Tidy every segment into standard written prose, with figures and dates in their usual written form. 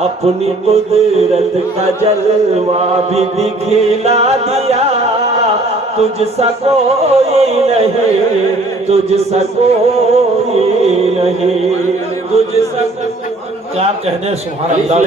अपनी कुदरत का जलवा भी दिखला दिया। तुझसा कोई नहीं, तुझसा कोई नहीं, तुझसा। क्या कह दे सुभान अल्लाह।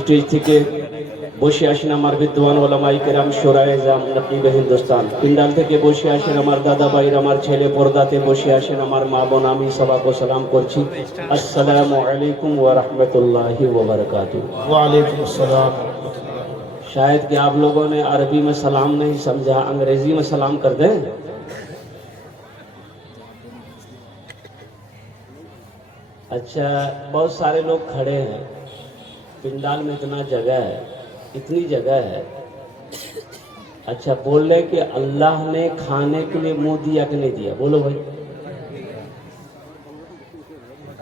स्टेज থেকে বসে আসেন আমার বিদ্বান ওলামায়ে কেরাম, শোরায়ে জাম, নকিবে হিন্দুস্তান। পিন্ডাল থেকে বসে আসেন আমার দাদা ভাইরা, আমার ছেলে, পর্দাতে বসে আসেন আমার মা বোন। আমি সবাইকে সালাম করছি, আসসালামু আলাইকুম ওয়া রাহমাতুল্লাহি ওয়া বারাকাতুহু। वालेकुम अस्सलाम। शायद कि आप लोगों ने अरबी में सलाम नहीं समझा, अंग्रेजी में सलाम कर दें। अच्छा, बहुत सारे लोग खड़े हैं, पिंडाल में इतना जगह है, इतनी जगह है। अच्छा, बोल रहे कि अल्लाह ने खाने के लिए मुंह दिया कि नहीं दिया? बोलो भाई।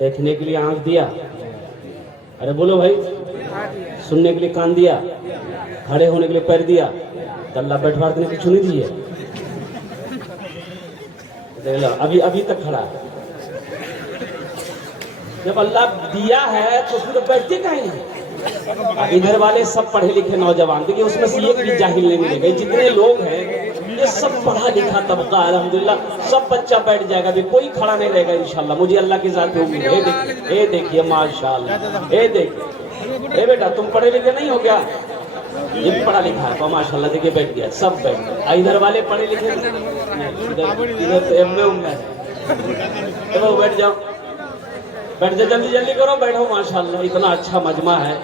देखने के लिए आंख दिया? अरे बोलो भाई। सुनने के लिए कान दिया? खड़े होने के लिए पैर दिया? तो अल्लाह बैठवाने की चुनी दी है। देख लो, अभी अभी तक खड़ा है। जब अल्लाह दिया है तो फिर बैठते कहीं नहीं। इधर वाले सब पढ़े लिखे नौजवान, देखिए उसमें से एक भी जाहिल नहीं मिलेगा। जितने लोग हैं ये सब पढ़ा लिखा तबका, अल्हम्दुलिल्लाह सब बच्चा बैठ जाएगा, भी कोई खड़ा नहीं रहेगा इंशाल्लाह। मुझे अल्लाह की जात पे उम्मीद है। ये देखिए माशाल्लाह, ये देखिए। ए बेटा, तुम पढ़े लिखे नहीं हो क्या? ये भी पढ़ा लिखा है तो माशाल्लाह, देखिए बैठ गया, सब बैठ गया। इधर वाले पढ़े लिखे इधर तो एम में तो बैठ जाओ, बैठ जाओ, जल्दी जल्दी करो, बैठो। माशाल्लाह इतना अच्छा मजमा है,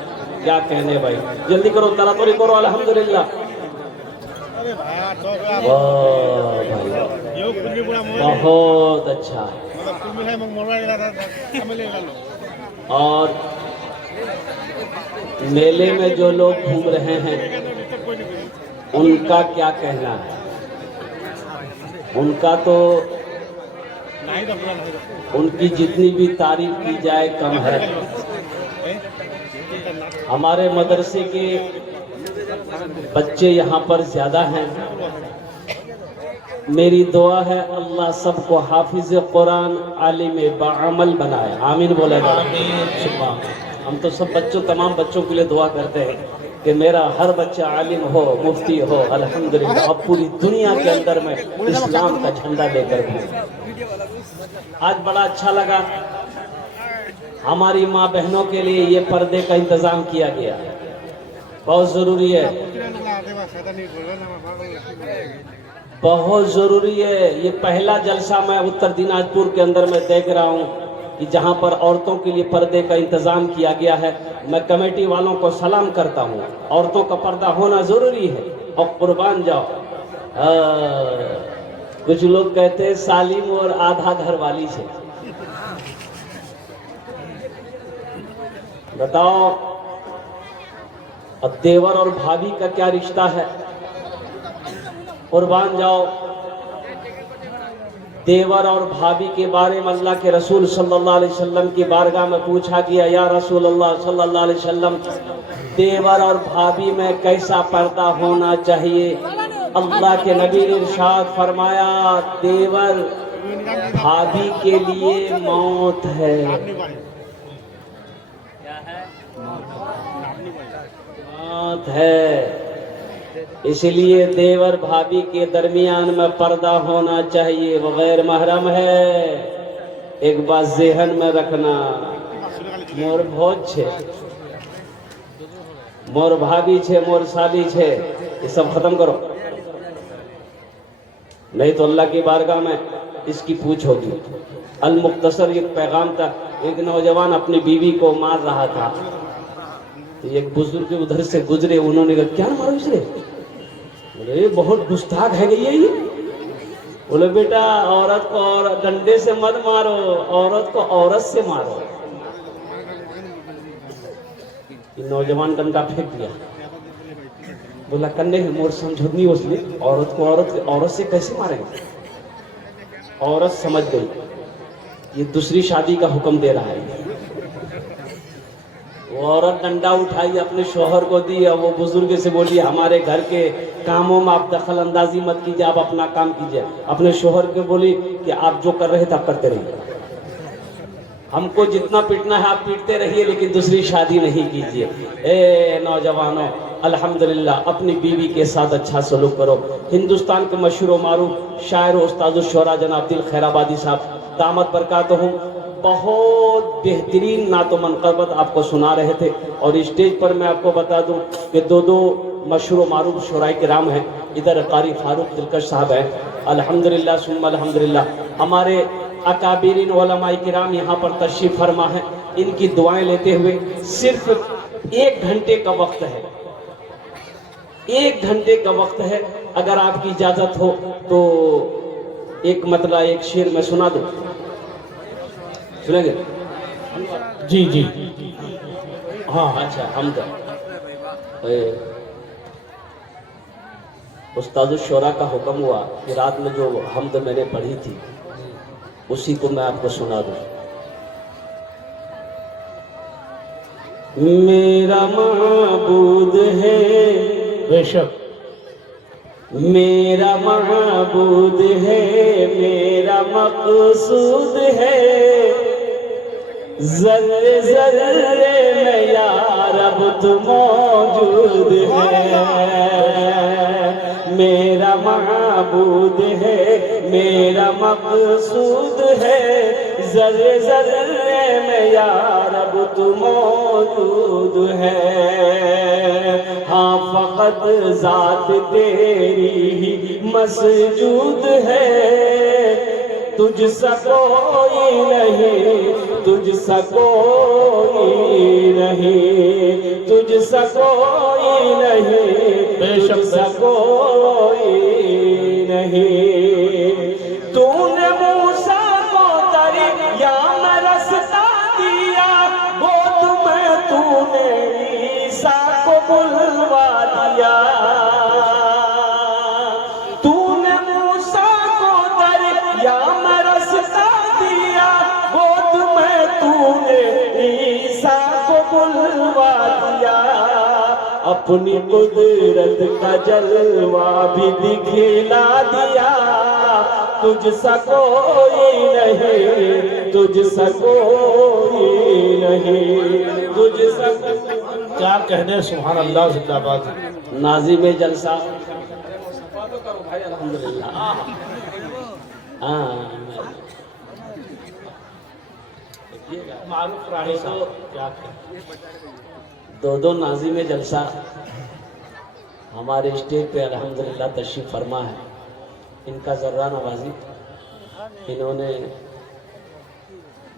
क्या कहने भाई। जल्दी करो, तरातुरी करो, अल्हम्दुलिल्लाह। बहुत अच्छा। और मेले में जो लोग घूम रहे हैं उनका क्या कहना है? उनका तो उनकी जितनी भी तारीफ की जाए कम है। हमारे मदरसे के बच्चे यहाँ पर ज्यादा हैं। मेरी दुआ है अल्लाह सबको हाफिज कुरान, आलिम बाअमल बनाए। आमीन बोले। हम तो सब बच्चों, तमाम बच्चों के लिए दुआ करते हैं कि मेरा हर बच्चा आलिम हो, मुफ्ती हो, अल्हम्दुलिल्लाह। अब पूरी दुनिया के अंदर में इस्लाम का झंडा लेकर भी। आज बड़ा अच्छा लगा, हमारी माँ बहनों के लिए ये पर्दे का इंतजाम किया गया, बहुत जरूरी है, बहुत जरूरी है। ये पहला जलसा मैं उत्तर दिनाजपुर के अंदर में देख रहा हूँ कि जहाँ पर औरतों के लिए पर्दे का इंतजाम किया गया है। मैं कमेटी वालों को सलाम करता हूँ। औरतों का पर्दा होना जरूरी है और कुर्बान जाओ। कुछ लोग कहते हैं सालिम और आधा घर वाली से। बताओ, अब देवर और भाभी का क्या रिश्ता है? कुर्बान जाओ। देवर और भाभी के बारे में अल्लाह के रसूल सल्लल्लाहु अलैहि वसल्लम की बारगाह में पूछा गया, या रसूल अल्लाह सल्लल्लाहु अलैहि वसल्लम, देवर और भाभी में कैसा पर्दा होना चाहिए? अल्लाह के नबी ने इरशाद फरमाया, देवर भाभी के लिए मौत है। मौत है। इसलिए देवर भाभी के दरमियान में पर्दा होना चाहिए। वो गैर महरम है, एक बात ज़हन में रखना। मोर भोज छे, मोर भाभी छे, मोर साली छे, ये सब खत्म करो, नहीं तो अल्लाह की बारगाह में इसकी पूछ होगी। अल मुख्तसर एक पैगाम था। एक नौजवान अपनी बीवी को मार रहा था, तो एक बुजुर्ग उधर से गुजरे, उन्होंने कहा क्या मारो इसे? बोले बहुत गुस्ताख है ये। बोले बेटा औरत को और डंडे से मत मारो, औरत को औरत से मारो। ये नौजवान डंडा फेंक दिया, बोला कन्ने मोर समझौनी उसने, औरत को औरत से कैसे मारेंगे। औरत समझ गई ये दूसरी शादी का हुक्म दे रहा है। वो औरत डंडा उठाई अपने शोहर को दी और वो बुजुर्ग से बोली हमारे घर के कामों में आप दखल अंदाजी मत कीजिए, आप अपना काम कीजिए। अपने शोहर को बोली कि आप जो कर रहे थे आप करते रहिए, हमको जितना पीटना है आप पीटते रहिए, लेकिन दूसरी शादी नहीं कीजिए। ए नौजवानों, अल्हम्दुलिल्लाह अपनी बीवी के साथ अच्छा सलूक करो। हिंदुस्तान के मशहूर मारूफ शायर उस्ताद शुरा जनाब दिल खैराबादी साहब दामत बरकातहुम बहुत बेहतरीन नातो मनक़बत आपको सुना रहे थे। और स्टेज पर मैं आपको बता दूं कि दो मशहूर मारूफ शुराए किराम हैं। इधर कारी फारूक दिलकश साहब हैं, अल्हम्दुलिल्लाह सुम्मा अल्हम्दुलिल्लाह। हमारे अकाबिरीन उलमाए किराम यहाँ पर तशरीफ फरमा है। इनकी दुआएं लेते हुए सिर्फ 1 घंटे का वक्त है, 1 घंटे का वक्त है। अगर आपकी इजाजत हो तो एक मतलब एक शेर मैं सुना दूं, सुनेंगे? जी जी हाँ अच्छा हमद उस्ताद शोरा का हुक्म हुआ कि रात में जो हमद मैंने पढ़ी थी उसी को मैं आपको सुना दूं। मेरा माबूद है बेशक, मेरा माबूद है, मेरा मकसूद है, ज़र्रे ज़र्रे में या रब तू मौजूद है। मेरा माबूद है, मेरा मकसूद है, ज़र्रे ज़र्रे में या रब तू मौजूद है। हाँ फ़क़त ज़ात तेरी ही मसजूद है, तुझसा कोई नहीं, तुझसा कोई नहीं, तुझसा कोई नहीं, तुझसा कोई नहीं। तूने मूसा को दरिया में रास्ता दिया, गोद में तूने ईसा को बुलवा दिया। तूने मूसा को दरिया में रास्ता दिया, गोद में तूने ईसा को बुलवा दिया। अपनी कुदरत का जलवा भी दिखला दिया, तुझसा कोई नहीं, तुझसा कोई नहीं, तुझसा। क्या कहने सुभान अल्लाह जिंदाबाद। नाज़िम जलसा भाई अल्हम्दुलिल्लाह। मारूफ राही साहब क्या दो नाज़िम जलसा हमारे स्टेज पे अल्हम्दुलिल्लाह तशरीफ फरमा है। इनका ज़र्रा नवाजी, इन्होंने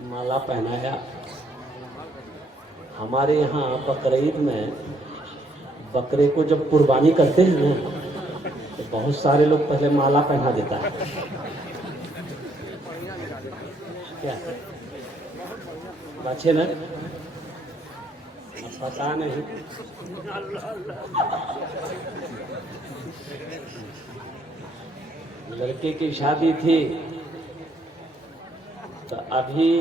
माला पहनाया। हमारे यहाँ बकरीद में बकरे को जब कुर्बानी करते हैं ना तो बहुत सारे लोग पहले माला पहना देता है। क्या बच्चे ना पता नहीं, लड़के की शादी थी तो अभी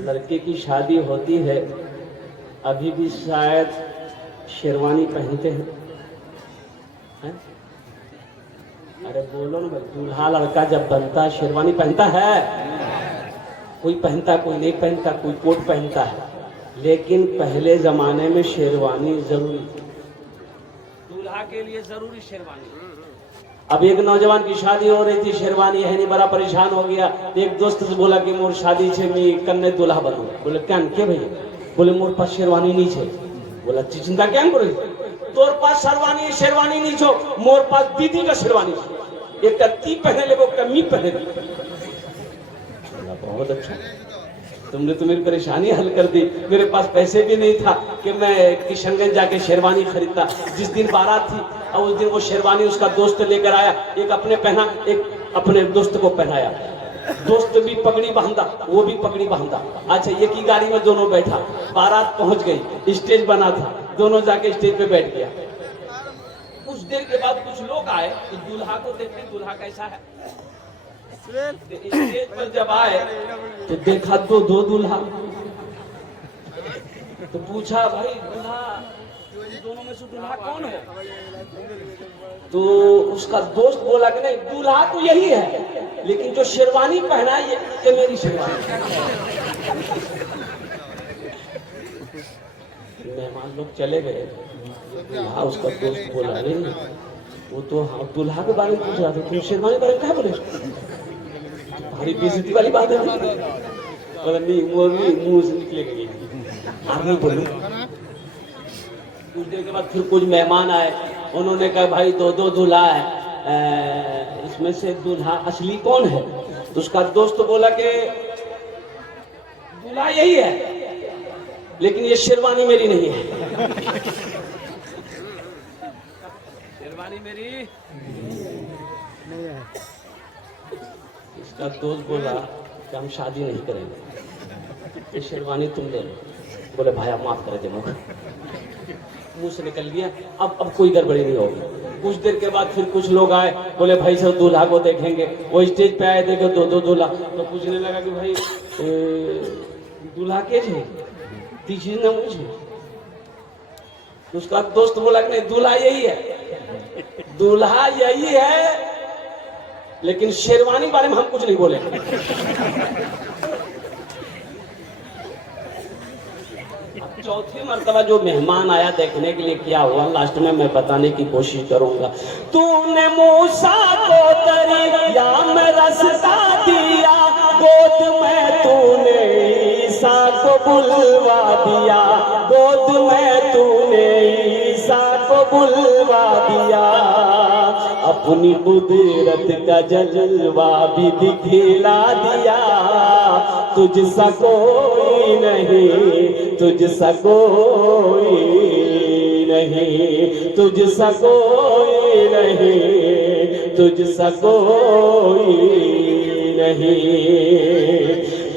लड़के की शादी होती है, अभी भी शायद शेरवानी पहनते हैं, हैं? अरे बोलो ना भाई, दूल्हा लड़का जब बनता है शेरवानी पहनता है। कोई पहनता, कोई नहीं पहनता, कोई कोट पहनता है, लेकिन पहले जमाने में शेरवानी जरूरी थी, दूल्हा के लिए जरूरी शेरवानी। अब एक नौजवान की शादी हो रही थी, शेरवानी है नहीं, बड़ा परेशान हो गया। एक दोस्त से बोला कि मोर शादी छे, मैं कन्ने दूल्हा बनू। बोले क्या के भैया? बोले मोर पास शेरवानी नहीं छे। बोला चिंता क्या करो, तोर पास शेरवानी नहीं छो, मोर पास दीदी का शेरवानी छे, एक ती पहने ले, वो मी पहने ले। बहुत अच्छा। तुमने तो मेरी परेशानी हल कर दी। मेरे पास पैसे भी नहीं था कि मैं किशनगंज जाके शेरवानी खरीदता। जिस दिन बारात थी और उस दिन वो शेरवानी उसका दोस्त लेकर आया, एक अपने पहना, एक अपने दोस्त को पहनाया। दोस्त भी पगड़ी बांधा, वो भी पगड़ी बांधा। अच्छा, एक ही गाड़ी में दोनों बैठा, बारात पहुंच गई, स्टेज बना था, दोनों जाके स्टेज पे बैठ गया। कुछ देर के बाद कुछ लोग आए तो दूल्हा को देखते, दूल्हा कैसा है। स्टेज पर जब आए तो देखा दो दूल्हा। तो पूछा, भाई दूल्हा, दोनों में से दूल्हा कौन है? तो उसका दोस्त बोला कि नहीं, दूल्हा तो यही है, लेकिन जो शेरवानी पहना है ये मेरी शेरवानी। मेहमान लोग चले गए। दूल्हा, उसका दोस्त बोला, अरे वो तो हाँ दूल्हा के बारे में पूछ रहा था, तुम शेरवानी के बारे में क्या बोले? भारी बेइज्जती वाली बात है। नहीं, मुंह से निकले गई, नहीं बोलूं। कुछ देर के बाद फिर कुछ मेहमान आए, उन्होंने कहा भाई दो दूल्हा है, इसमें से दूल्हा असली कौन है? तो उसका दोस्त बोला कि दूल्हा यही है, लेकिन ये शेरवानी मेरी नहीं है। शेरवानी मेरी नहीं है। इसका दोस्त बोला कि हम शादी नहीं करेंगे, ये शेरवानी तुम ले लो। बोले भाई आप माफ कर दे, मुंह से निकल गया। अब कोई गड़बड़ी नहीं होगी। कुछ देर के बाद फिर कुछ लोग आए, बोले भाई सब दूल्हा को देखेंगे। वो स्टेज पे आए, देखे दो दूल्हा। तो पूछने लगा कि भाई दूल्हा के थे? तीसरी ने मुझे। उसका दोस्त बोला कि नहीं, दूल्हा यही है, दूल्हा यही है, लेकिन शेरवानी बारे में हम कुछ नहीं बोले। चौथी मर्तबा जो मेहमान आया देखने के लिए, क्या हुआ लास्ट में मैं बताने की कोशिश करूंगा। तूने मूसा को दरिया में रास्ता दिया, गोद में तूने ईसा को बुलवा दिया, गोद में तूने ईसा को बुलवा दिया। अपनी कुदरत का जलवा भी दिखला दिया, तुझसा कोई नहीं, तुझसा कोई नहीं, तुझसा कोई नहीं, तुझसा कोई नहीं।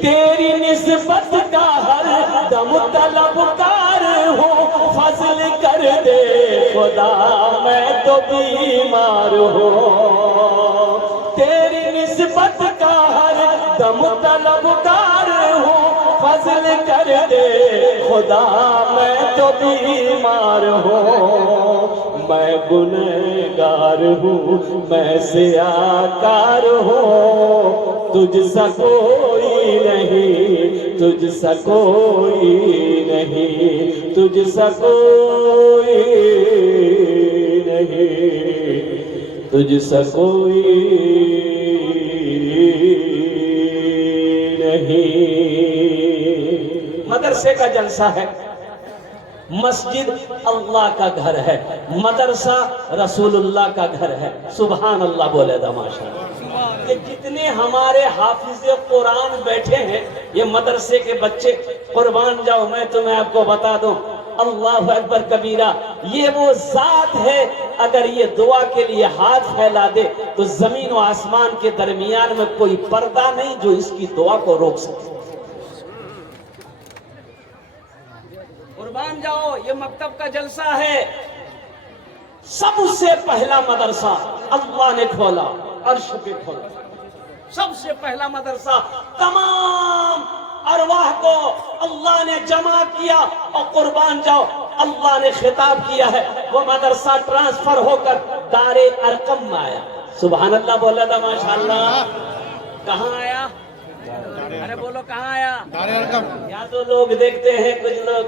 तेरी निस्बत का हर दम तलबकार हूँ, फजल कर दे खुदा मैं तो बीमार हूँ। तेरी निस्बत का हर दम तलबकार हूँ, फजल कर दे खुदा मैं तो बीमार हूँ। मैं गुनहगार हूँ, मैं सियाकार हूँ, तुझसा कोई नहीं, तुझसा कोई नहीं, तुझसा कोई नहीं, तुझसा कोई नहीं। मदरसे का जलसा है, मस्जिद अल्लाह का घर है, मदरसा रसूलुल्लाह का घर है। सुभान अल्लाह बोले माशाअल्लाह। ये जितने हमारे हाफिज़े कुरान बैठे हैं, ये मदरसे के बच्चे, कुर्बान जाओ मैं तुम्हें आपको बता दूं, अल्लाह अकबर कबीरा, ये वो जात है, अगर ये दुआ के लिए हाथ फैला दे तो जमीन और आसमान के दरमियान में कोई पर्दा नहीं जो इसकी दुआ को रोक सके। कुर्बान जाओ, ये मकतब का जलसा है। सबसे पहला मदरसा अल्लाह ने खोला, अर्श पे खोला। सबसे पहला मदरसा, तमाम अरवाह को अल्लाह ने जमा किया और कुर्बान जाओ अल्लाह ने खिताब किया है। वो मदरसा ट्रांसफर होकर दारे अरकम में आया। सुभान अल्लाह बोला था माशाअल्लाह। कहाँ आया? अरे बोलो कहाँ आया? यहाँ तो लोग देखते हैं कुछ लोग,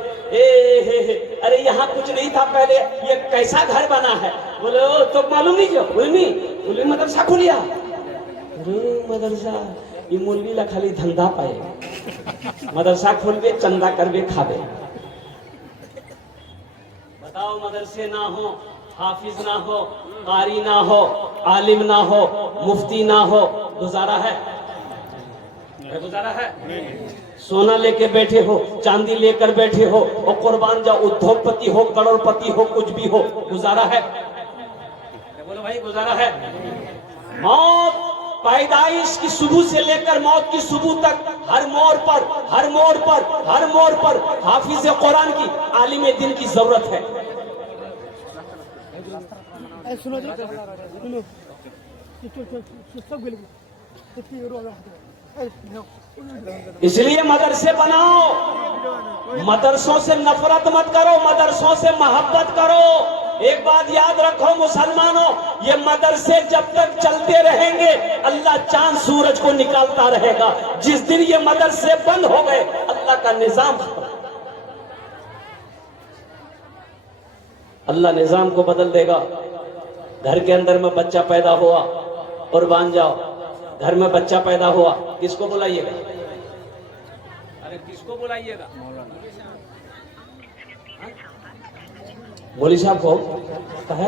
अरे यहाँ कुछ नहीं था पहले, ये कैसा घर बना है? बोलो तो मालूम नहीं, जो उलमी मदरसा खुलिया। मदरसा ये मुल्ली ला खाली धंधा पाए, मदरसा खोल के चंदा करके खावे। बताओ, मदरसे ना हो, हाफिज ना हो, कारी ना हो, आलिम ना हो, मुफ्ती ना हो, गुजारा है? गुजारा है? सोना लेके बैठे हो, चांदी लेकर बैठे हो, और कुर्बान जाओ, उद्योगपति हो, करोड़पति हो, कुछ भी हो, गुजारा है? बोलो भाई, गुजारा है? मौत पैदाइश की सुबह से लेकर मौत की सुबह तक हर मोड़ पर, हर मोड़ पर, हर मोड़ पर हाफिज कुरान की, आलिम दिन की जरूरत है। सुनो सुनो इसलिए मदरसे बनाओ, मदरसों से नफरत मत करो, मदरसों से मोहब्बत करो। एक बात याद रखो मुसलमानों, ये मदरसे जब तक चलते रहेंगे अल्लाह चांद सूरज को निकालता रहेगा। जिस दिन ये मदरसे बंद हो गए अल्लाह का निजाम, अल्लाह निजाम को बदल देगा। घर के अंदर में बच्चा पैदा हुआ, कुर्बान जाओ, घर में बच्चा पैदा हुआ, किसको बुलाइएगा? अरे किसको बुलाइएगा? मौलवी साहब को कहे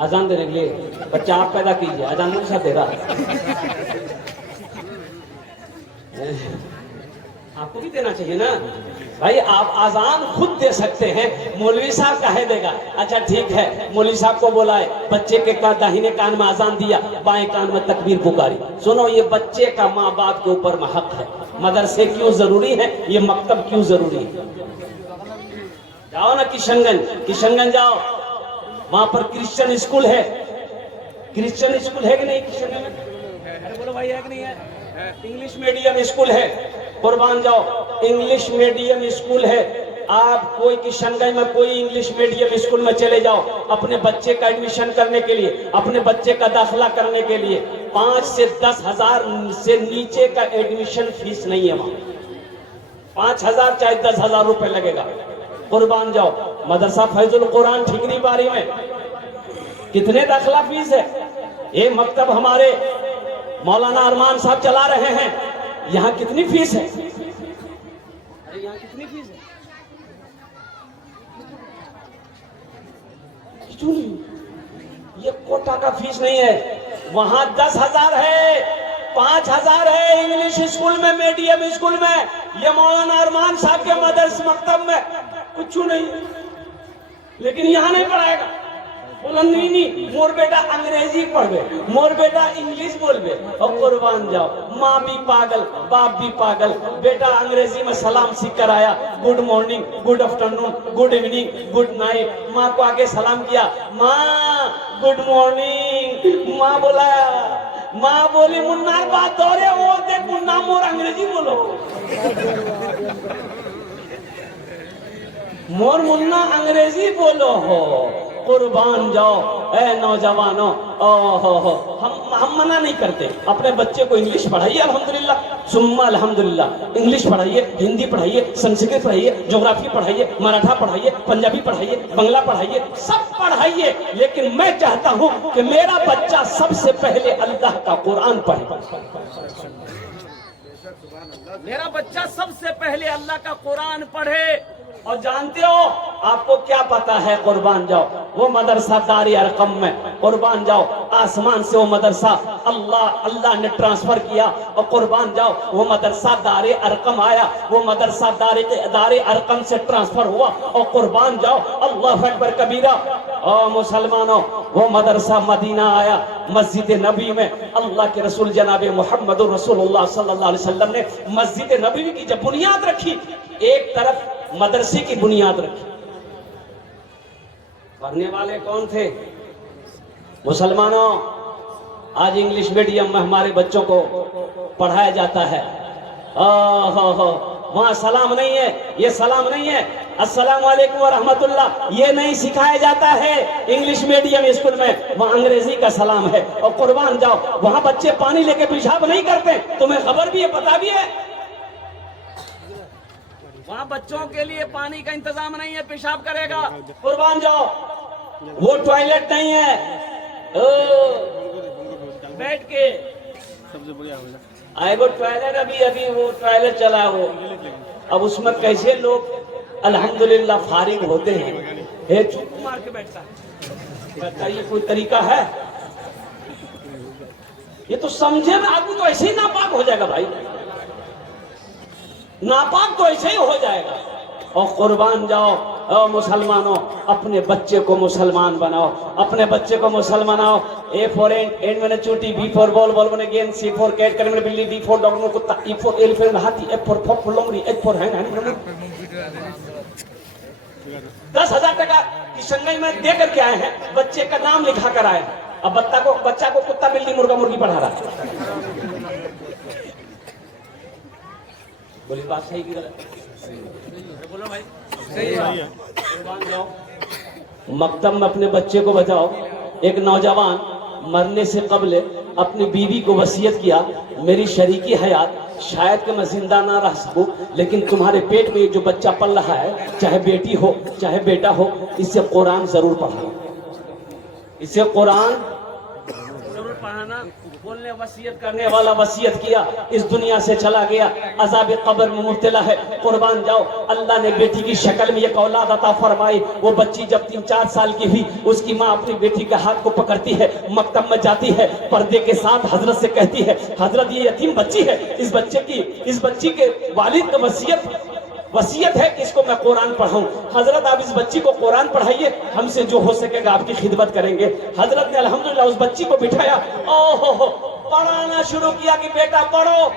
अजान देने के लिए, बच्चा आप पैदा कीजिए, अजान मौलवी साहब दे रहा। आपको भी देना चाहिए ना भाई, आप आजान खुद दे सकते हैं, मौलवी साहब काहे देगा? अच्छा ठीक है, मौलवी साहब को बुलाए, बच्चे के दाहिने कान में आजान दिया, बाएं कान में तकबीर पुकारी। सुनो, ये बच्चे का माँ बाप के ऊपर में हक है। मदरसे क्यों जरूरी है, ये मकतब क्यों जरूरी है? जाओ ना किशनगंज, किशनगंज जाओ, वहां पर क्रिश्चियन स्कूल है। क्रिश्चियन स्कूल है कि नहीं किशनगंज में? अरे बोलो भाई, है कि नहीं है? इंग्लिश मीडियम स्कूल है, कुर्बान जाओ, इंग्लिश मीडियम स्कूल है। आप कोई किशनगंज में कोई इंग्लिश मीडियम स्कूल में चले जाओ, अपने बच्चे का एडमिशन करने के लिए, अपने बच्चे का दाखिला करने के लिए 5 से 10 हजार से नीचे का एडमिशन फीस नहीं है वहां। 5,000 चाहे 10,000 रुपए लगेगा। कुर्बान जाओ, मदरसा फैजुल कुरान ठिकरी बारी में कितने दाखिला फीस है? ये मकतब हमारे मौलाना अरमान साहब चला रहे हैं, यहाँ कितनी फीस है? अरे यहाँ कितनी फीस है? क्यों नहीं? ये कोटा का फीस नहीं है, वहां 10,000 है, 5,000 है इंग्लिश स्कूल में, मीडियम स्कूल में। ये मौलाना अरमान साहब के मदरस मकतब में कुछ नहीं, लेकिन यहाँ नहीं पढ़ाएगा। बोला नहीं नहीं, मोर बेटा अंग्रेजी पढ़े, मोर बेटा इंग्लिश बोलबे। और कुर्बान जाओ, माँ भी पागल, बाप भी पागल। बेटा अंग्रेजी में सलाम सीख कर आया, good morning, good afternoon, good evening, good night. माँ को आगे सलाम किया, माँ गुड मॉर्निंग। माँ बोला, माँ बोली मुन्ना बात दौरे वो देख मुन्ना मोर अंग्रेजी बोलो, मोर मुन्ना अंग्रेजी बोलो हो। कुर्बान जाओ ए नौजवानों, ओहो, हम मना नहीं करते, अपने बच्चे को इंग्लिश पढ़ाइए, अल्हम्दुलिल्लाह सुम्मा अल्हम्दुलिल्लाह। इंग्लिश पढ़ाइए, हिंदी पढ़ाइए, संस्कृत पढ़ाइए, ज्योग्राफी पढ़ाइए, मराठा पढ़ाइए, पंजाबी पढ़ाइए, बंगला पढ़ाइए, सब पढ़ाइए। लेकिन मैं चाहता हूँ कि मेरा बच्चा सबसे पहले अल्लाह का कुरान पढ़े, मेरा बच्चा सबसे पहले अल्लाह का कुरान पढ़े। और जानते हो आपको क्या पता है? कुर्बान जाओ, वो मदरसा दारी अरकम में, कुर्बान जाओ, आसमान से वो मदरसा अल्लाह ने ट्रांसफर किया। और कुर्बान जाओ, वो मदरसा दारे अरकम आया, वो मदरसा दारे अरकम से ट्रांसफर हुआ। और कुर्बान जाओ, अल्लाह अकबर कबीरा। और मुसलमानों, वो मदरसा मदीना आया, मस्जिद नबी में अल्लाह के रसूल जनाबे मोहम्मद रसूलुल्लाह सल्लल्लाहु अलैहि वसल्लम ने मस्जिद नबी की जब बुनियाद रखी, एक तरफ मदरसे की बुनियाद रखी। पढ़ने वाले कौन थे? मुसलमानों, आज इंग्लिश मीडियम में हमारे बच्चों को पढ़ाया जाता है। वहां सलाम नहीं है, ये सलाम नहीं है, अस्सलाम वालेकुम व रहमतुल्लाह, ये नहीं सिखाया जाता है इंग्लिश मीडियम स्कूल में। वहां अंग्रेजी का सलाम है। और कुर्बान जाओ, वहां बच्चे पानी लेके पेशाब नहीं करते, तुम्हें खबर भी है, पता भी है? वहां बच्चों के लिए पानी का इंतजाम नहीं है, पेशाब करेगा। कुर्बान जाओ, वो टॉयलेट नहीं है, बैठ के सबसे बढ़िया आएगो टॉयलेट। अभी वो टॉयलेट चला हो, अब उसमें कैसे लोग अल्हम्दुलिल्लाह फारिग होते हैं, चुप मार के बैठता है। ये कोई तरीका है? ये तो समझे ना आदमी तो ऐसे ही नापाक हो जाएगा भाई। नापाक तो ऐसे ही हो जाएगा। और कुर्बान जाओ ओ मुसलमानों, अपने बच्चे को मुसलमान बनाओ, अपने बच्चे को मुसलमान बनाओ। ए फॉर एंड मैंने चूटी, बी फॉर बॉल, बॉल मैंने गेंद, सी फॉर कैट कर मैंने बिल्ली, डी फॉर डॉग कुत्ता, ई फॉर एलिफेंट हाथी, एफ फॉर फॉक लोमड़ी, एच फॉर हैंड। 10,000 टका की संगई में दे करके आए हैं, बच्चे का नाम लिखा कर आए हैं। अब बच्चा को कुत्ता, बिल्ली, मुर्गा, मुर्गी पढ़ा रहा है। बोली बात सही की गलत? बोलो भाई, सही है। मकतब में अपने बच्चे को बचाओ। एक नौजवान मरने से कबल अपनी बीवी को वसीयत किया, मेरी शरीकी हयात शायद कि मैं जिंदा ना रह सकूं, लेकिन तुम्हारे पेट में जो बच्चा पल रहा है, चाहे बेटी हो चाहे बेटा हो, इससे कुरान जरूर पढ़ाना, इससे कुरान जरूर पढ़ाना। बोलने वसीयत करने वाला वसीयत किया, इस दुनिया से चला गया, अजाब कब्र में मुब्तला है। कुर्बान जाओ, अल्लाह ने बेटी की शक्ल में एक औलाद अता फरमाई। वो बच्ची जब 3-4 साल की हुई, उसकी माँ अपनी बेटी के हाथ को पकड़ती है, मकतब में जाती है, पर्दे के साथ हजरत से कहती है, हजरत ये यतीम बच्ची है, इस बच्ची के वालिद का वसीयत है कि इसको मैं कुरान पढ़ाऊं। हजरत आप इस बच्ची को कुरान पढ़ाइए, हमसे जो हो सकेगा आपकी खिदमत करेंगे। हजरत ने अल्हम्दुलिल्लाह उस बच्ची को बिठाया, ओहो पढ़ाना शुरू किया कि बेटा पढ़ो,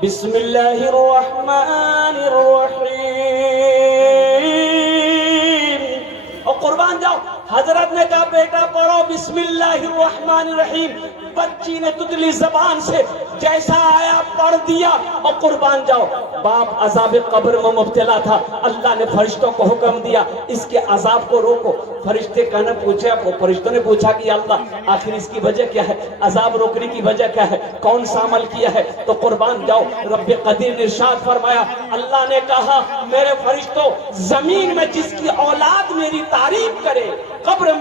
बिस्मिल्लाहिर्रहमानिर्रहीम। और कुर्बान जाओ, हजरत ने कहा बेटा पढ़ो बिस्मिल्लाहिर्रहमानिर्रहीम। बच्ची ने तुतली जबान से जैसा आया पढ़ दिया। और कुर्बान जाओ, बाप अजाब कब्र में मुब्तला था, अल्लाह ने फरिश्तों को हुक्म दिया इसके अजाब को रोको। फरिश्तों ने पूछा कि अल्लाह आखिर इसकी वजह क्या है, अजाब रोकने की वजह क्या है, कौन सा अमल किया है? तो कुर्बान जाओ, रब्बे कदीर ने इरशाद फरमाया, अल्लाह ने कहा मेरे फरिश्तों, जमीन में जिसकी औलाद मेरी तारीफ करे, कब्र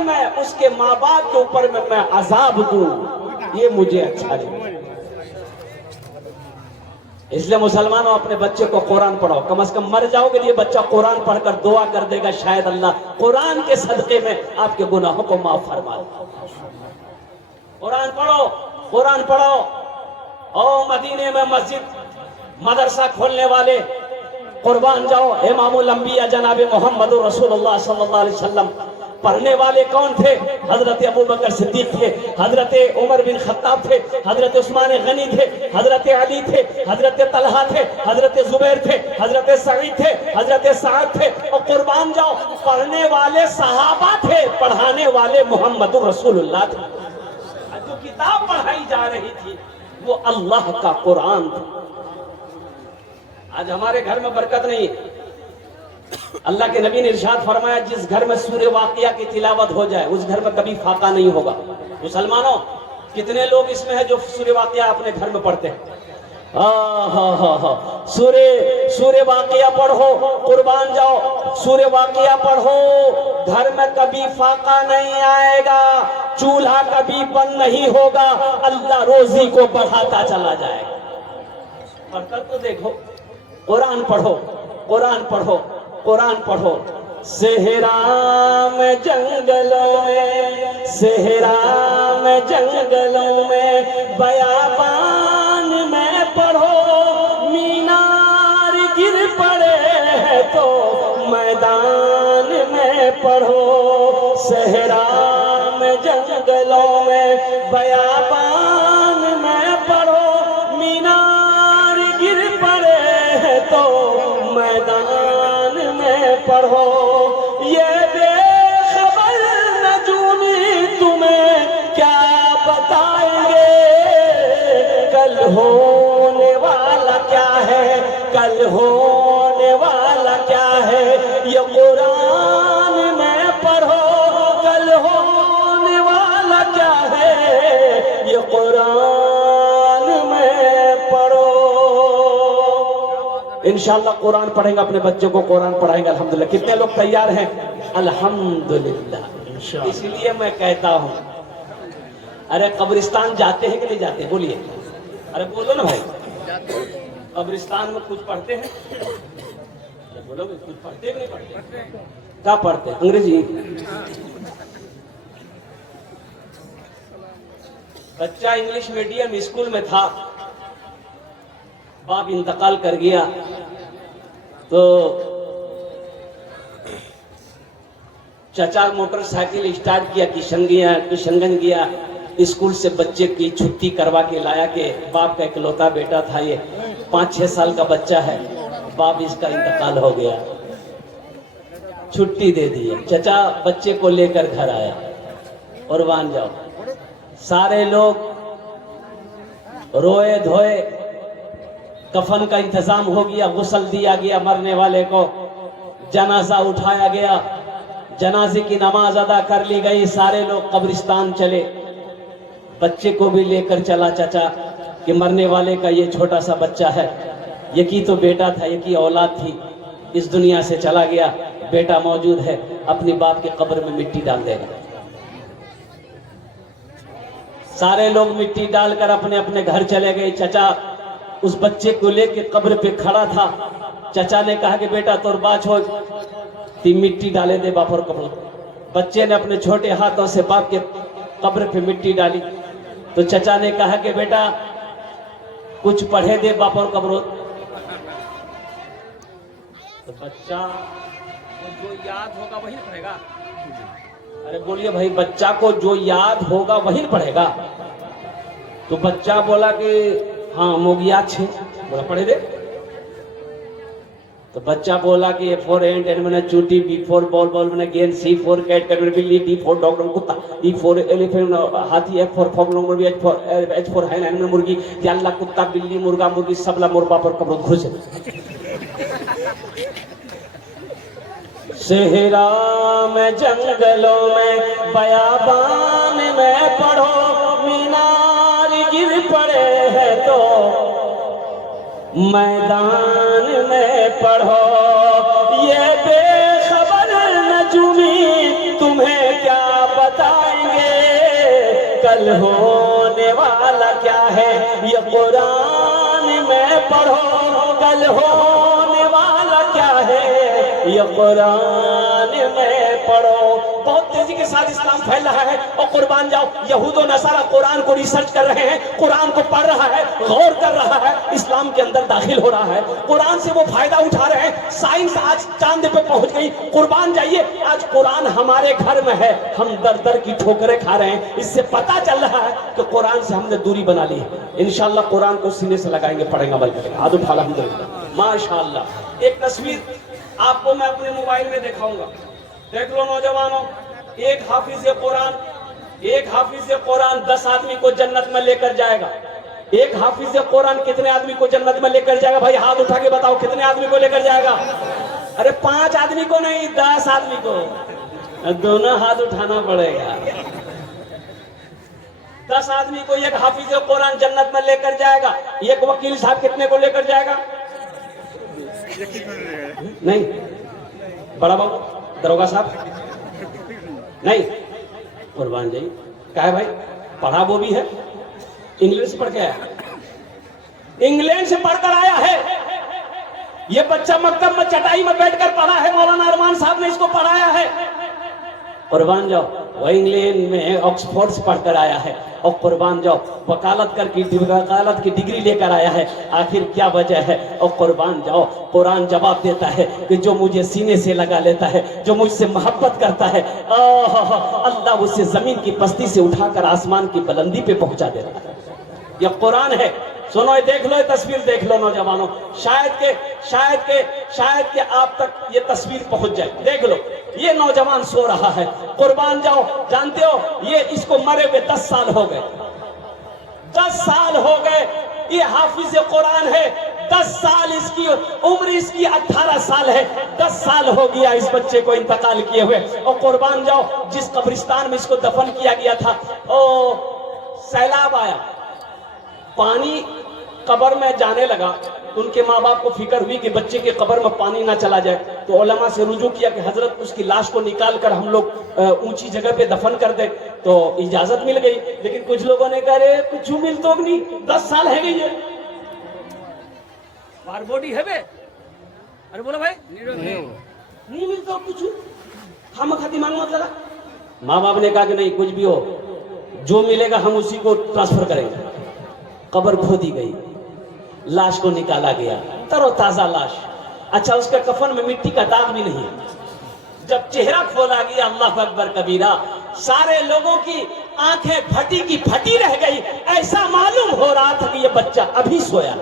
में उसके माँ बाप के ऊपर में मैं अजाब दूं, ये मुझे अच्छा लगे। इसलिए मुसलमानों, अपने बच्चे को कुरान पढ़ाओ। कम से कम मर जाओगे ये बच्चा कुरान पढ़कर दुआ कर देगा, शायद अल्लाह कुरान के सदके में आपके गुनाहों को माफ फरमा दे। कुरान पढ़ो, कुरान पढ़ो। ओ मदीने में मस्जिद मदरसा खोलने वाले, कुर्बान जाओ, इमामुल अंबिया जनाब मोहम्मद रसूलुल्लाह सल्लल्लाहु अलैहि वसल्लम पढ़ने वाले कौन थे? हजरत अबू बकर सिद्दीक थे, हजरत उमर बिन खत्ताब थे, हजरत उस्मान गनी थे, हजरत अली थे, हजरत तलहा थे, हजरत जुबैर थे, हजरत सईद थे, हजरत साद थे। और कुर्बान जाओ, पढ़ने वाले सहाबा थे, पढ़ाने वाले मोहम्मद रसूलुल्लाह थे। जो किताब पढ़ाई जा रही थी वो अल्लाह का कुरान था। आज हमारे घर में बरकत नहीं है। अल्लाह के नबी ने इरशाद फरमाया, जिस घर में सूरे वाक़िया की तिलावत हो जाए उस घर में कभी फाका नहीं होगा। मुसलमानों, कितने लोग इसमें है जो सूरे वाक़िया अपने घर में पढ़ते हैं? सूरे वाक़िया पढ़ो, कुर्बान जाओ, सूरे वाक़िया पढ़ो, घर में कभी फाका नहीं आएगा, चूल्हा कभी बंद नहीं होगा, अल्लाह रोजी को बढ़ाता चला जाएगा। बरकत तो देखो, कुरान पढ़ो, कुरान पढ़ो, कुरान पढ़ो। सेहरा में जंगलों में, सेहरा में जंगलों में, बयाबान में पढ़ो, मीनार गिर पड़े हैं तो मैदान में पढ़ो। सेहरा में जंगलों में, बयाबान में पढ़ो, मीनार गिर पड़े हैं तो मैदान में पढ़ो। ये बेखबर नजूमी तुम्हें क्या बताएंगे, कल होने वाला क्या है, कल होने वाला क्या है। ये कुरान में पढ़ो, कल होने वाला क्या है, ये कुरान में पढ़ो। इंशाअल्लाह कुरान पढ़ेंगे, अपने बच्चों को कुरान पढ़ाएंगे। अल्हम्दुलिल्लाह। कितने लोग तैयार हैं? अल्हम्दुलिल्लाह। इसलिए मैं कहता हूं, अरे कब्रिस्तान जाते हैं कि नहीं जाते? बोलिए, अरे बोलो ना भाई, कब्रिस्तान में कुछ पढ़ते हैं? अरे बोलो, कुछ पढ़ते नहीं पढ़ते? क्या पढ़ते हैं? अंग्रेजी। बच्चा इंग्लिश मीडियम स्कूल में था, बाप इंतकाल कर गया तो चचा मोटरसाइकिल स्टार्ट किया, किशनगंज गया, स्कूल से बच्चे की छुट्टी करवा के लाया के बाप का इकलौता बेटा था, ये 5-6 साल का बच्चा है, बाप इसका इंतकाल हो गया, छुट्टी दे दी। चचा बच्चे को लेकर घर आया, कुर्बान जाओ, सारे लोग रोए धोए, कफन का इंतजाम हो गया, गुस्ल दिया गया मरने वाले को, जनाजा उठाया गया, जनाजे की नमाज अदा कर ली गई, सारे लोग कब्रिस्तान चले, बच्चे को भी लेकर चला चचा कि मरने वाले का ये छोटा सा बच्चा है, ये की तो बेटा था, ये की औलाद थी, इस दुनिया से चला गया, बेटा मौजूद है, अपने बाप के कब्र में मिट्टी डाल देगा। सारे लोग मिट्टी डालकर अपने अपने घर चले गए। चचा उस बच्चे को लेकर कब्र पे खड़ा था, चचा ने कहा कि बेटा तोर बात हो, ती मिट्टी डाले दे बाप और कब्र। बच्चे ने अपने छोटे हाथों से बाप के कब्र पे मिट्टी डाली, तो चचा ने कहा कि बेटा कुछ पढ़े दे बाप और कब्र। तो बच्चा जो याद होगा वही पढ़ेगा। अरे बोलिए भाई, बच्चा को जो याद होगा वही पढ़ेगा। तो बच्चा बोला कि हाँ मोगिया छे, बोला पढ़े दे। तो बच्चा बोला कि ए फॉर एंड मैंने चूटी, बी फॉर बॉल बॉल मैंने गेंद, सी फॉर कैट कैट बिल्ली, डी फॉर डॉग कुत्ता, ई फॉर एलिफेंट हाथी, एफ फॉर फॉग मुर्गी, एच फॉर हैन हैन मुर्गी, अल्लाह कुत्ता बिल्ली मुर्गा मुर्गी सबला मुर्गा पर कब्र घुस। सेहरा में जंगलों में बयाबान में पढ़ो, मीनार गिर पड़े हैं तो मैदान में पढ़ो, ये बेखबर नजूमी तुम्हें क्या बताएंगे, कल होने वाला क्या है ये कुरान में पढ़ो, कल होने वाला क्या है ये कुरान में पढ़ो। बहुत तेजी के साथ इस्लाम फैल रहा है और कुर्बान जाओ, यहूद और नसारा कुरान को रिसर्च कर रहे हैं, कुरान को पढ़ रहा है, गौर कर रहा है, इस्लाम के अंदर दाखिल हो रहा है, कुरान से वो फायदा उठा रहे हैं। साइंस आज चांद पे पहुंच गई, कुर्बान जाइए, आज कुरान हमारे घर में है, हम दर दर की ठोकरें खा रहे हैं। इससे पता चल रहा है कि कुरान से हमने दूरी बना ली है। इंशाल्लाह कुरान को सीने से लगाएंगे, पढ़ेंगे, अमल करेंगे। हाथ उठा अल्हम्दुलिल्लाह, माशाअल्लाह। एक तस्वीर आपको मैं अपने मोबाइल में दिखाऊंगा, देख लो नौजवानों। एक हाफिज कुरान 10 आदमी को जन्नत में लेकर जाएगा। एक हाफिज कुरान कितने आदमी को जन्नत में लेकर जाएगा? भाई हाथ उठा के बताओ, कितने आदमी को लेकर जाएगा? अरे 5 आदमी को नहीं, 10 आदमी को, दोनों हाथ उठाना पड़ेगा। 10 आदमी को एक हाफिज कुरान जन्नत में लेकर जाएगा। एक वकील साहब कितने को लेकर जाएगा? नहीं, बड़ा बाबू दरोगा साहब नहीं, कुर्बान जाइए। क्या है भाई, पढ़ा वो भी है, इंग्लैंड से पढ़ के आया, इंग्लैंड से पढ़कर आया है। ये बच्चा मकतब में चटाई में बैठकर पढ़ा है, मौलाना अरमान साहब ने इसको पढ़ाया है। कुर्बान जाओ, वह इंग्लैंड में ऑक्सफोर्ड से पढ़कर आया है। और कुर्बान जाओ, वकालत की डिग्री लेकर आया है। आखिर क्या वजह है? और कुर्बान जाओ, कुरान जवाब देता है कि जो मुझे सीने से लगा लेता है, जो मुझसे मोहब्बत करता है, अल्लाह उसे जमीन की पस्ती से उठाकर आसमान की बुलंदी पे पहुंचा देता है। यह कुरान है। सुनो, देख लो, ये तस्वीर देख लो नौजवानों, शायद के आप तक ये तस्वीर पहुंच जाए। देख लो, ये नौजवान सो रहा है। कुर्बान जाओ, जानते हो ये इसको मरे हुए 10 साल हो गए, 10 साल हो गए। ये हाफिज कुरान है, 10 साल इसकी उम्र, इसकी 18 साल है। 10 साल हो गया इस बच्चे को इंतकाल किए हुए। और कुर्बान जाओ, जिस कब्रिस्तान में इसको दफन किया गया था, ओ सैलाब आया, पानी कब्र में जाने लगा। उनके माँ बाप को फिक्र हुई कि बच्चे के कब्र में पानी ना चला जाए, तो उलमा से रुजू किया कि हजरत उसकी लाश को निकाल कर हम लोग ऊंची जगह पे दफन कर दे। तो इजाजत मिल गई, लेकिन कुछ लोगों ने कहा रे कुछ मिल तो नहीं, 10 साल है गई है, बार बॉडी है बे। अरे बोला भाई नहीं मिलता कुछ, हम खाती मांग मत लगा। माँ बाप ने कहा कि नहीं, कुछ भी हो, जो मिलेगा हम उसी को ट्रांसफर करेंगे। कब्र खोदी गई, लाश को निकाला गया, तरोताजा लाश। अच्छा, उसके कफन में मिट्टी का दाग भी नहीं। जब चेहरा खोला गया, अल्लाह अकबर कबीरा, सारे लोगों की आंखें फटी की फटी रह गई। ऐसा मालूम हो रहा था कि ये बच्चा अभी सोया।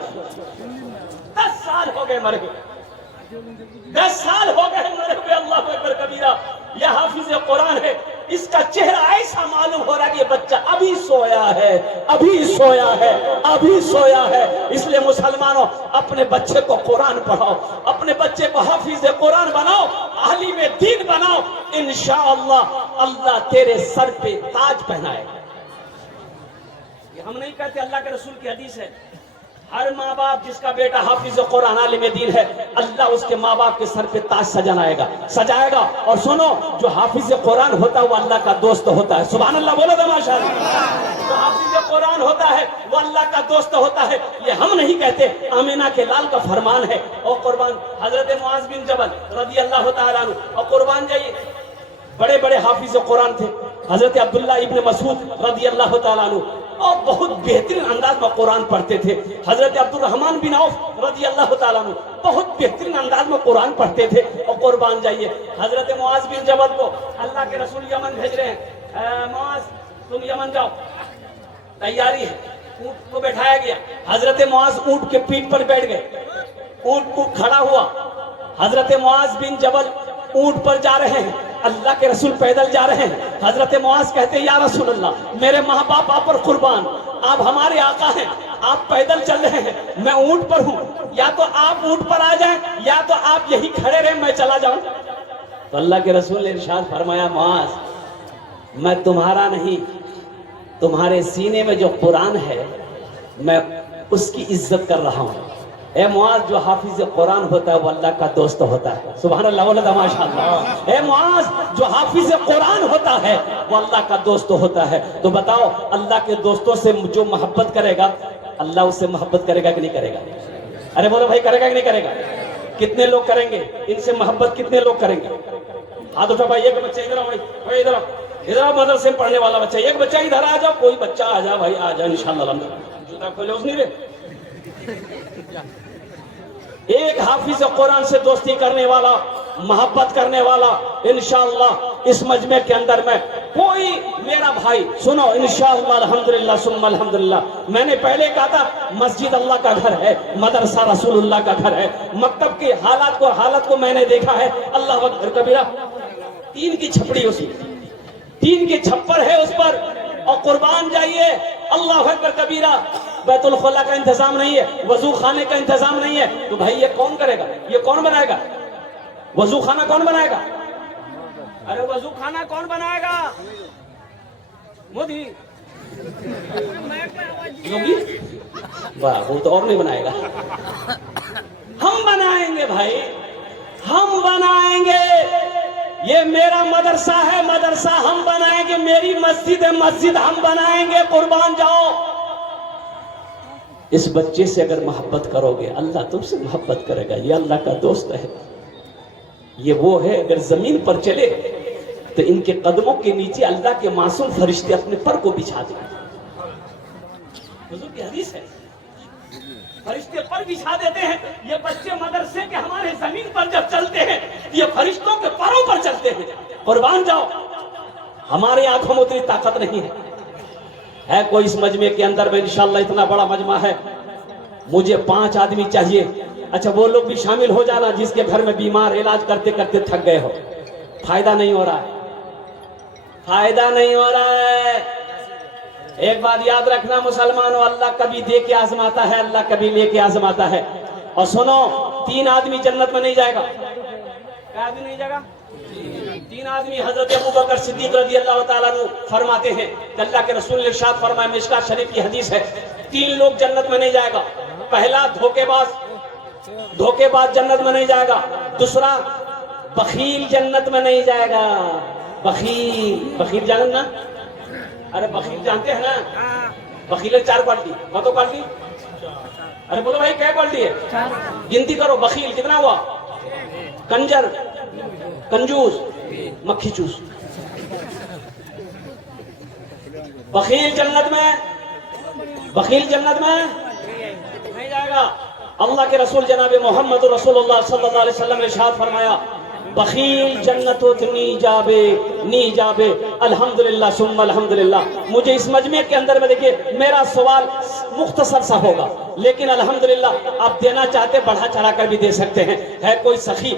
10 साल हो गए मरे हुए, 10 साल हो गए मरे हुए। अल्लाह अकबर कबीरा, यह हाफिज कुरान है, इसका चेहरा ऐसा मालूम हो रहा है कि ये बच्चा अभी सोया है, अभी सोया है, अभी सोया है। इसलिए मुसलमानों, अपने बच्चे को कुरान पढ़ाओ, अपने बच्चे को हाफिज कुरान बनाओ, आलिम दीन बनाओ। इंशाअल्लाह अल्लाह तेरे सर पे ताज पहनाएगा। ये हम नहीं कहते, अल्लाह के रसूल की हदीस है। हर माँ बाप जिसका बेटा हाफिज कुरान आलिम दीन है, अल्लाह उसके माँ बाप के सर पे ताज सजाएगा। और सुनो, जो हाफिज कुरान होता है वो अल्लाह का दोस्त होता है। सुभान अल्लाह बोलो तो माशाअल्लाह। जो हाफिज कुरान होता है वो अल्लाह का दोस्त होता है। ये हम नहीं कहते, आमिना के लाल का फरमान है। और कुर्बान हजरत मुआज बिन जबल रजी अल्लाह तआला अन्हु, और कुर्बान जाइए, बड़े बड़े हाफिज कुरान थे। हजरत अब्दुल्लाह इब्न मसूद रजी अल्लाह तआला अन्हु, और बहुत बेहतरीन अंदाज में कुरान पढ़ते थे। हजरत अब्दुल रहमान बिन औफ रजी अल्लाह तआला अन्हु बहुत बेहतरीन अंदाज में कुरान पढ़ते थे। और कुर्बान जाइए, हजरत मुआज बिन जबल को अल्लाह के रसूल यमन भेज रहे हैं, मुआज तुम यमन जाओ, तैयारी है। ऊंट को बैठाया गया, हजरत मुआज ऊंट के पीठ पर बैठ गए, ऊंट को खड़ा हुआ। हजरत मुआज बिन जबल ऊंट पर जा रहे हैं, अल्लाह के रसूल पैदल जा रहे हैं। हजरत मुआज कहते हैं, या रसूल अल्लाह, मेरे माँ बाप आप पर कुर्बान, आप हमारे आका हैं, आप पैदल चल रहे हैं, मैं ऊंट पर हूँ, या तो आप ऊंट पर आ जाएं, या तो आप यही खड़े रहे, मैं चला जाऊं। तो अल्लाह के रसूल ने इरशाद फरमाया, मुआज, मैं तुम्हारा नहीं, तुम्हारे सीने में जो कुरान है मैं उसकी इज्जत कर रहा हूँ। ए मुआज, जो हाफिज कुरान होता है वो अल्लाह का दोस्त होता है। सुभान अल्लाह बोलो माशाअल्लाह। ए मुआज, जो हाफिज कुरान होता है वो अल्लाह का दोस्त होता है। तो बताओ, अल्लाह के दोस्तों से जो मोहब्बत करेगा, अल्लाह उससे मोहब्बत करेगा कि नहीं करेगा? अरे बोलो भाई, करेगा कि नहीं करेगा? कितने लोग करेंगे इनसे मोहब्बत? कितने लोग करेंगे? हाथ उठा भाई। एक बच्चा इधर आओ भाई, इधर आओ, इधर आओ, मदरसे में पढ़ने वाला बच्चा, एक बच्चा इधर आ जाओ, कोई बच्चा आ जाओ भाई, आ जाओ इंशाअल्लाह। जूता खोले उसने रे। एक हाफिज कुरान से दोस्ती करने वाला, मोहब्बत करने वाला, इंशाअल्लाह इस मजमे के अंदर में कोई मेरा भाई, सुनो इंशाअल्लाह, अल्हम्दुलिल्लाह सुम्मा अल्हम्दुलिल्लाह। मैंने पहले कहा था मस्जिद अल्लाह का घर है, मदरसा रसूलुल्लाह का घर है। मकतब की हालत को मैंने देखा है। अल्लाह अकबर कबीरा, टीन की छपड़ी, उसी टीन की छप्पर है उस पर, और कुर्बान जाइए, अल्लाह अकबर कबीरा, बैतुल खुला का इंतजाम नहीं है, वजू खाने का इंतजाम नहीं है। तो भाई ये कौन करेगा? ये कौन बनाएगा? वजू खाना कौन बनाएगा? अरे वजू खाना कौन बनाएगा? मोदी योगी? वाह, वो तो और नहीं बनाएगा। हम बनाएंगे भाई, हम बनाएंगे। ये मेरा मदरसा है, मदरसा हम बनाएंगे। मेरी मस्जिद है, मस्जिद हम बनाएंगे। कुर्बान जाओ। इस बच्चे से अगर मोहब्बत करोगे, अल्लाह तुमसे मोहब्बत करेगा। ये अल्लाह का दोस्त है। ये वो है, अगर जमीन पर चले तो इनके कदमों के नीचे अल्लाह के मासूम फरिश्ते अपने पर को बिछा देंगे। हुजूर की हदीस है, फरिश्ते पर बिछा देते हैं। ये बच्चे मदरसे के हमारे जमीन पर जब चलते हैं, ये फरिश्तों के परों पर चलते हैं। कुर्बान जाओ, हमारे आंखों में उतनी ताकत नहीं है कोई इस मजमे के अंदर में। इंशाअल्लाह इतना बड़ा मजमा है, मुझे 5 आदमी चाहिए। अच्छा, वो लोग भी शामिल हो जाना जिसके घर में बीमार इलाज करते करते थक गए हो। फायदा नहीं हो रहा है, फायदा नहीं हो रहा है। एक बात याद रखना मुसलमानों, अल्लाह कभी दे के आजमाता है, अल्लाह कभी लेके आजमाता है। और सुनो, 3 आदमी जन्नत में नहीं जाएगा। क्या आदमी नहीं जाएगा? 3 आदमी। हजरत अबू बकर सिद्दीक रज़ी अल्लाह तआला अन्हु फरमाते हैं, अल्लाह के रसूल ने इरशाद फरमाया, मिशकात शरीफ की हदीस है, 3 लोग जन्नत में नहीं जाएगा। पहला धोखेबाज जन्नत में नहीं जाएगा। दूसरा बखील जन्नत में नहीं जाएगा। बखील जानते ना? अरे बखील जानते हैं ना? बखील 4 क्वालिटी। कौन क्वालिटी? अरे बोलो भाई, क्या क्वालिटी है? गिनती करो। बखील कितना हुआ? कंजर, कंजूस, मक्खी चूस। बखील जन्नत में नहीं जाएगा। जाएगा। अल्लाह के रसूल जनाब मोहम्मद रसूलुल्लाह सल्लल्लाहु अलैहि वसल्लम ने इरशाद फरमाया, बखील जन्नतों नी जाबे अल्हम्दुलिल्लाह सुम्मा अल्हम्दुलिल्लाह। मुझे इस मजमे के अंदर में देखिए मेरा सवाल मुख्तसर सा होगा, लेकिन अल्हम्दुलिल्लाह आप देना चाहते बढ़ा चढ़ा कर भी दे सकते हैं। है कोई सखी